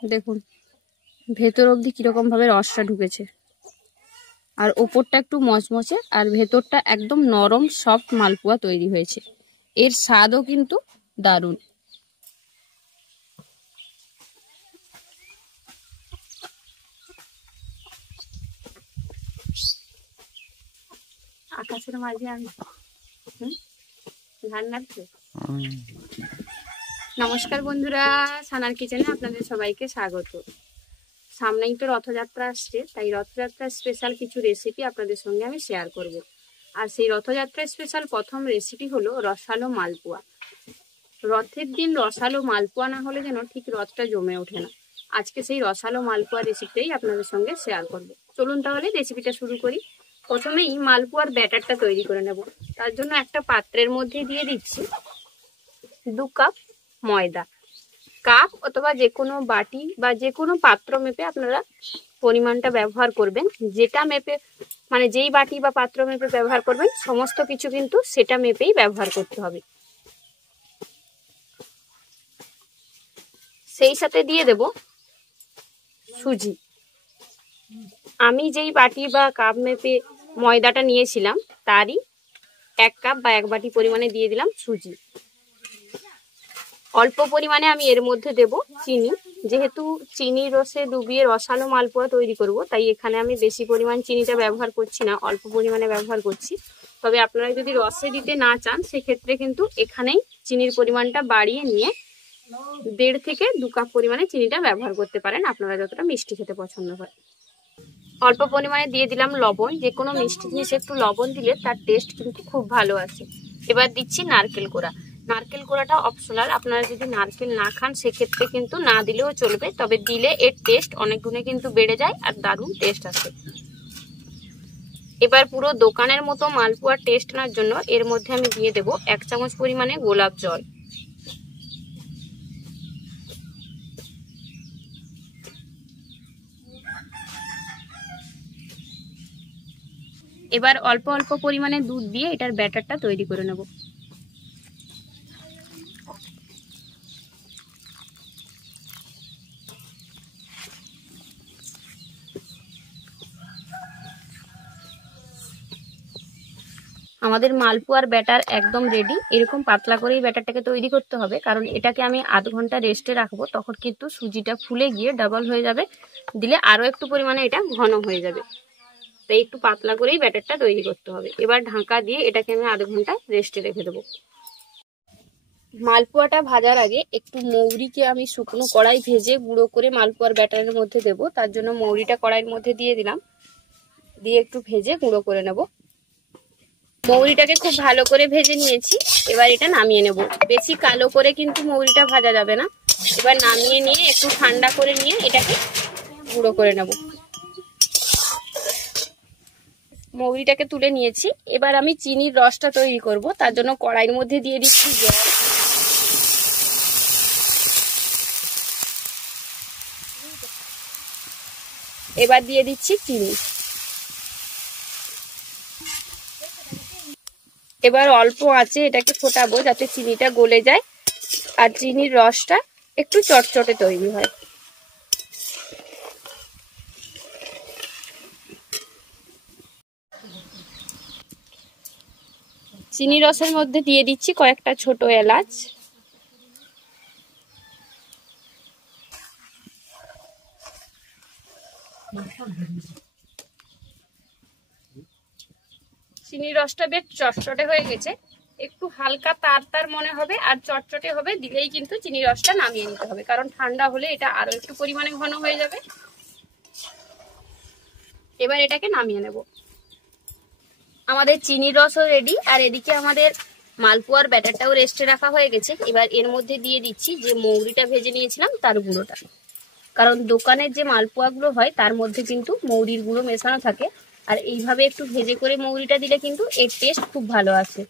দেখুন ভেতর অবধি কিরকম ভাবে রসটা ঢুকেছে, আর ওপরটা একটু মচমচে আর ভেতরটা একদম নরম সফট মালপোয়া তৈরি হয়েছে। এর স্বাদও কিন্তু দারুণ। আকাশের মাঝে আমি ধান নাড়ছে। নমস্কার বন্ধুরা, সানার কিচেনে আপনাদের সবাইকে স্বাগত। সামনেই তো রথযাত্রা আসছে, তাই রথযাত্রার স্পেশাল কিছু রেসিপি আপনাদের সঙ্গে আমি শেয়ার করব। আর সেই রথযাত্রার স্পেশাল প্রথম রেসিপি হলো রসালো মালপোয়া। রথের দিন রসালো মালপোয়া না হলে যেন ঠিক রথটা জমে ওঠে না। আজকে সেই রসালো মালপোয়া রেসিপিটাই আপনাদের সঙ্গে শেয়ার করব। চলুন তাহলে রেসিপিটা শুরু করি। প্রথমেই মালপোয়ার ব্যাটারটা তৈরি করে নেব। তার জন্য একটা পাত্রের মধ্যে দিয়ে দিচ্ছি 2 কাপ ময়দা। কাপ অথবা যে কোনো বাটি বা যে কোনো পাত্র মেপে আপনারা পরিমাণটা ব্যবহার করবেন। যেটা মেপে মানে যেই বাটি বা পাত্র মেপে ব্যবহার করবেন সমস্ত কিছু কিন্তু সেটা মেপেই ব্যবহার করতে হবে। সেই সাথে দিয়ে দেব সুজি। আমি যেই বাটি বা কাপ মেপে ময়দাটা নিয়েছিলাম তারই 1 কাপ বা 1 বাটি পরিমাণে দিয়ে দিলাম সুজি। অল্প পরিমাণে আমি এর মধ্যে দেব চিনি। যেহেতু চিনির রসে ডুবিয়ে রসালো মালপোয়া তৈরি করব, তাই এখানে আমি বেশি পরিমাণ চিনিটা ব্যবহার করছি না, অল্প পরিমাণে ব্যবহার করছি। তবে আপনারা যদি রসে দিতে না চান সেক্ষেত্রে কিন্তু এখানেই চিনির পরিমাণটা বাড়িয়ে নিয়ে 1.5 থেকে 2 কাপ পরিমাণে চিনিটা ব্যবহার করতে পারেন, আপনারা যতটা মিষ্টি খেতে পছন্দ করেন। অল্প পরিমাণে দিয়ে দিলাম লবণ। যে কোনো মিষ্টি জিনিসে একটু লবণ দিলে তার টেস্ট কিন্তু খুব ভালো আসে। এবার দিচ্ছি নারকেল কোড়া। নারকেল কোড়াটা অপশনাল, আপনারা যদি নারকেল না খান সেক্ষেত্রে কিন্তু না দিলেও চলবে, তবে দিলে এর টেস্ট অনেক গুণে কিন্তু বেড়ে যায় আর দারুণ টেস্ট আসে। এবার পুরো দোকানের মতো মালপোয়ার টেস্ট আনার জন্য এর মধ্যে আমি দিয়ে দেব 1 চামচ পরিমাণে গোলাপ জল। এবার অল্প অল্প পরিমাণে দুধ দিয়ে এটার ব্যাটারটা তৈরি করে নেব। আমাদের মালপোয়ার ব্যাটার একদম রেডি। এরকম পাতলা করেই ব্যাটারটাকে তৈরি করতে হবে, কারণ এটাকে আমি আধ ঘন্টা রেস্টে রাখবো, তখন কিন্তু সুজিটা ফুলে গিয়ে ডাবল হয়ে যাবে। দিলে আরো একটু পরিমাণে এটা ঘন হয়ে যাবে, তাই একটু পাতলা করেই ব্যাটারটা তৈরি করতে হবে। এবার ঢাকা দিয়ে এটাকে আমি আধ ঘন্টা রেস্টে রেখে দেবো। মালপোয়াটা ভাজার আগে একটু মৌরিকে আমি শুকনো কড়াই ভেজে গুঁড়ো করে মালপোয়ার ব্যাটারের মধ্যে দেবো। তার জন্য মৌরিটা কড়াইয়ের মধ্যে দিয়ে দিলাম, দিয়ে একটু ভেজে গুঁড়ো করে নেব। মৌরিটাকে খুব ভালো করে ভেজে নিয়েছি। এবার এটা নামিয়ে নেব। বেশি কালো করে কিন্তু মৌরিটা ভাজা যাবে না। এবার নামিয়ে নিয়ে একটু ঠান্ডা করে নিয়ে এটাকে গুঁড়ো করে নেব। মৌরিটাকে তুলে নিয়েছি। এবার আমি চিনির রসটা তৈরি করব। তার জন্য কড়াইয়ের মধ্যে দিয়ে দিচ্ছি জল। এবার দিয়ে দিচ্ছি চিনি। এবার অল্প আঁচে এটাকে ফোটাবো যাতে চিনিটা গলে যায় আর চিনির রসটা একটু চটচটে তৈরি হয়। চিনি রসের মধ্যে দিয়ে দিচ্ছি কয়েকটা ছোট এলাচ। চিনির রসটা বেশ চটচটে হয়ে গেছে, একটু হালকা তার তার মনে হবে আর চটচটে হবে। দিলেই কিন্তু চিনির রসটা নামিয়ে নিতে হবে, কারণ ঠান্ডা হলে এটা আরো একটু পরিমাণে ঘন হয়ে যাবে। এবার এটাকে নামিয়ে নেব। আমাদের চিনির রসও রেডি, আর এদিকে আমাদের মালপোয়ার ব্যাটারটাও রেস্টে রাখা হয়ে গেছে। এবার এর মধ্যে দিয়ে দিচ্ছি যে মৌরিটা ভেজে নিয়েছিলাম তার গুঁড়োটা, কারণ দোকানের যে মালপোয়াগুলো হয় তার মধ্যে কিন্তু মৌরির গুঁড়ো মেশানো থাকে, আর এইভাবে একটু ভেজে করে মৌরিটা দিলে কিন্তু এর টেস্ট খুব ভালো আসে।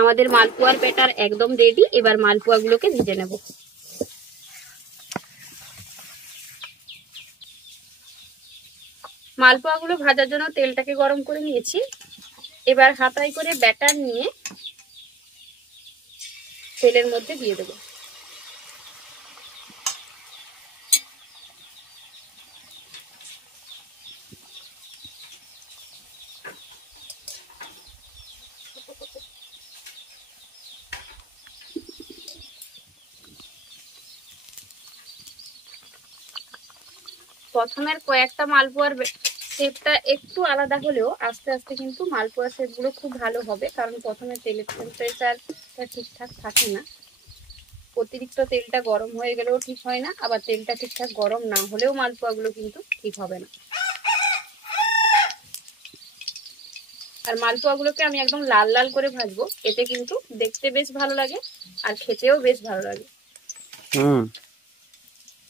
আমাদের মালপোয়ার ব্যাটার একদম রেডি। এবার মালপোয়াগুলোকে ভেজে নেব। মালপোয়াগুলো ভাজার জন্য তেলটাকে গরম করে নিয়েছি। এবার হাতায় করে ব্যাটার নিয়ে তেলের মধ্যে দিয়ে দেব। প্রথমের কয়েকটা মালপোয়ার শেপটা একটু আলাদা হলেও আস্তে আস্তে কিন্তু মালপোয়া শেপগুলো খুব ভালো হবে, কারণ প্রথমে তেলের টেম্পারেচারটা ঠিকঠাক থাকে না। অতিরিক্ত তেলটা গরম হয়ে গেলেও ঠিক হয় না, আবার তেলটা ঠিকঠাক গরম না হলেও মালপোয়াগুলো কিন্তু ঠিক হবে না। আর মালপোয়াগুলোকে আমি একদম লাল লাল করে ভাজবো, এতে কিন্তু দেখতে বেশ ভালো লাগে আর খেতেও বেশ ভালো লাগে।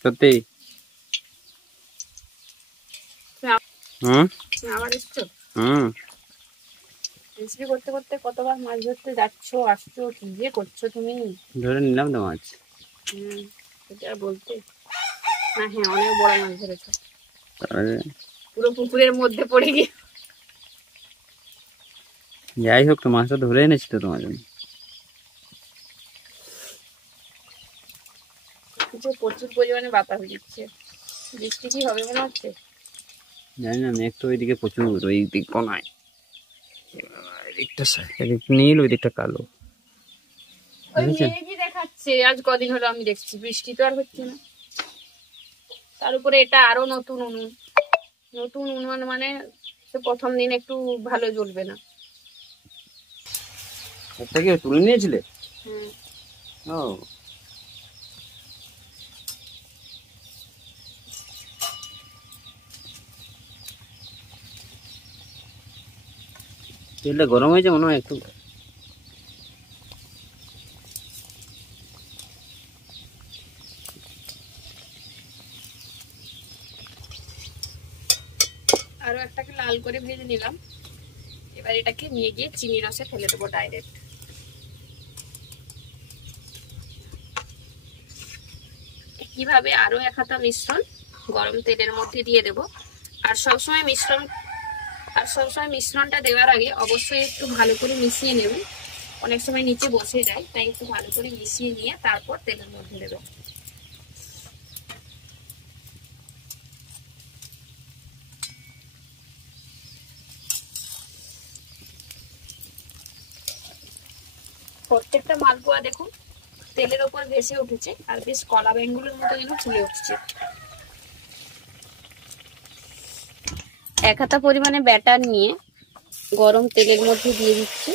সত্যি আবার এসছো রেসিপি করতে করতে কতবার মাছ ধরতে যাচ্ছো আসছো, কি যে করছো তুমি? ধরে নিলাম তো মাছ। এটা বলতে না, হ্যাঁ অনেক বড় মাছ ধরেছো, পুরো পুকুরের মধ্যে পড়ে গিয়ে। যাই হোক, তো মাছটা ধরে এনেছি তো তোমার জন্য। প্রচুর পরিমাণে বাতাস দিচ্ছে, বৃষ্টি কি হবে মনে হচ্ছে? জানি না, মেঘ তো ওইদিকে প্রচুর, ওই দিক কোনায়, এদিক নীল ওই দিকটা কালো দেখাচ্ছে। আজ কদিন হলো আমি দেখছি, বৃষ্টি তো আর হচ্ছে না। তার উপরে এটা আরো নতুন উনুন, নতুন উনুন মানে প্রথম দিন একটু ভালো জ্বলবে না। একটা কি তুলে নিয়েছিলে? ও তেলটা গরম হয়েছে মনে হয় একটু। আরো একটাকে লাল করে ভেজে নিলাম, এবার এটাকে নিয়ে গিয়ে চিনি রসে ফেলে দেবো ডাইরেক্ট। কিভাবে আরো এক হাতা মিশ্রণ গরম তেলের মধ্যে দিয়ে দেব। আর সবসময় মিশ্রণটা দেওয়ার আগে অবশ্যই একটু ভালো করে মিশিয়ে নেবেন, অনেক সময় নিচে বসে যায়, তাই একটু ভালো করে মিশিয়ে নিয়ে তারপর তেলের মধ্যে দেবেন। প্রত্যেকটা মালপোয়া দেখুন তেলের ওপর ভেসে উঠেছে আর বেশ কলা বেঙ্গুলের মতো যেন ফুলে উঠছে। এক হাতা পরিমাণে ব্যাটার নিয়ে গরম তেলের মধ্যে দিয়ে দিচ্ছি,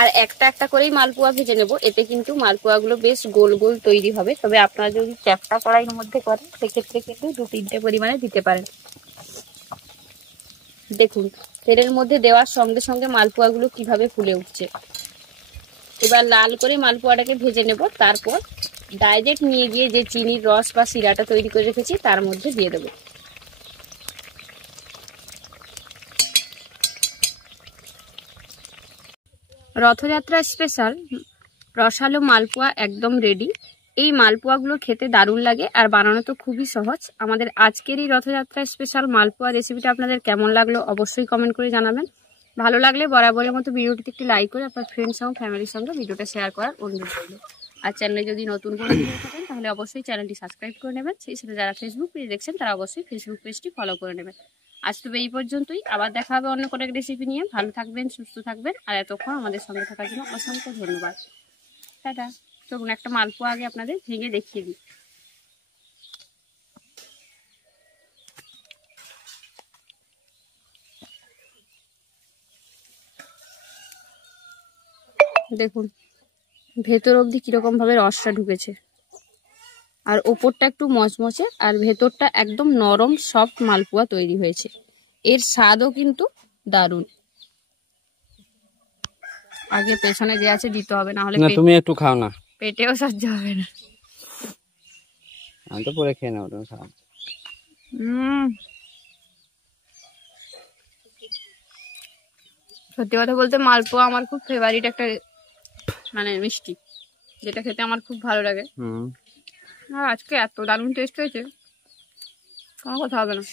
আর একটা একটা করেই মালপোয়া ভেজে নেব, এতে কিন্তু মালপোয়াগুলো বেশ গোল গোল তৈরি হবে। তবে আপনারা যদি চ্যাপ্টা কড়াইয়ের মধ্যে করেন সেক্ষেত্রে কিন্তু 2-3টে পরিমাণে দিতে পারেন। দেখুন তেলের মধ্যে দেওয়ার সঙ্গে সঙ্গে মালপোয়াগুলো কিভাবে ফুলে উঠছে। এবার লাল করে মালপোয়াটাকে ভেজে নেব, তারপর ডাইরেক্ট নিয়ে গিয়ে যে চিনির রস বা শিরাটা তৈরি করে রেখেছি তার মধ্যে দিয়ে দেবো। রথযাত্রা স্পেশাল রসালো মালপোয়া একদম রেডি। এই মালপোয়াগুলো খেতে দারুণ লাগে আর বানানো তো খুবই সহজ। আমাদের আজকের এই রথযাত্রা স্পেশাল মালপোয়া রেসিপিটা আপনাদের কেমন লাগলো অবশ্যই কমেন্ট করে জানাবেন। ভালো লাগলে বরাবরের মতো ভিডিওটিতে একটি লাইক করে আপনার ফ্রেন্ডস এবং ফ্যামিলির সঙ্গে ভিডিওটা শেয়ার করার অনুরোধ করলো। আর চ্যানেলে যদি নতুন করে থাকেন তাহলে অবশ্যই চ্যানেলটি সাবস্ক্রাইব করে নেবেন। সেই সাথে যারা ফেসবুক পেজ দেখছেন তারা অবশ্যই ফেসবুক পেজটি ফলো করে নেবেন। আজ তবে এই পর্যন্তই, আবার দেখা হবে অন্য কোনো এক রেসিপি নিয়ে। ভালো থাকবেন, সুস্থ থাকবেন, আর এতক্ষণ আমাদের সঙ্গে থাকার জন্য অসংখ্য ধন্যবাদ। টাটা। চলুন একটা মালপোয়া আগে আপনাদের ভেঙে দেখিয়ে দিই। দেখুন ভেতর অবধি কিরকম ভাবে রসটা ঢুকেছে, আর ওপরটা একটু মচমচে আর ভেতরটা একদম নরম সফট মালপোয়া তৈরি হয়েছে। এর স্বাদও কিন্তু দারুণ। আগে পেছনে যে আছে দিতে হবে, না হলে তুমি একটু খাও না, পেটেও সহ্য হবে না। আমি তো পরে খেয়ে নেবো, তুমি খাও। সত্যি কথা বলতে মালপোয়া আমার খুব ফেভারিট একটা মানে মিষ্টি, যেটা খেতে আমার খুব ভালো লাগে। আর আজকে এত দারুণ টেস্ট হয়েছে, কোনো কথা হবে না।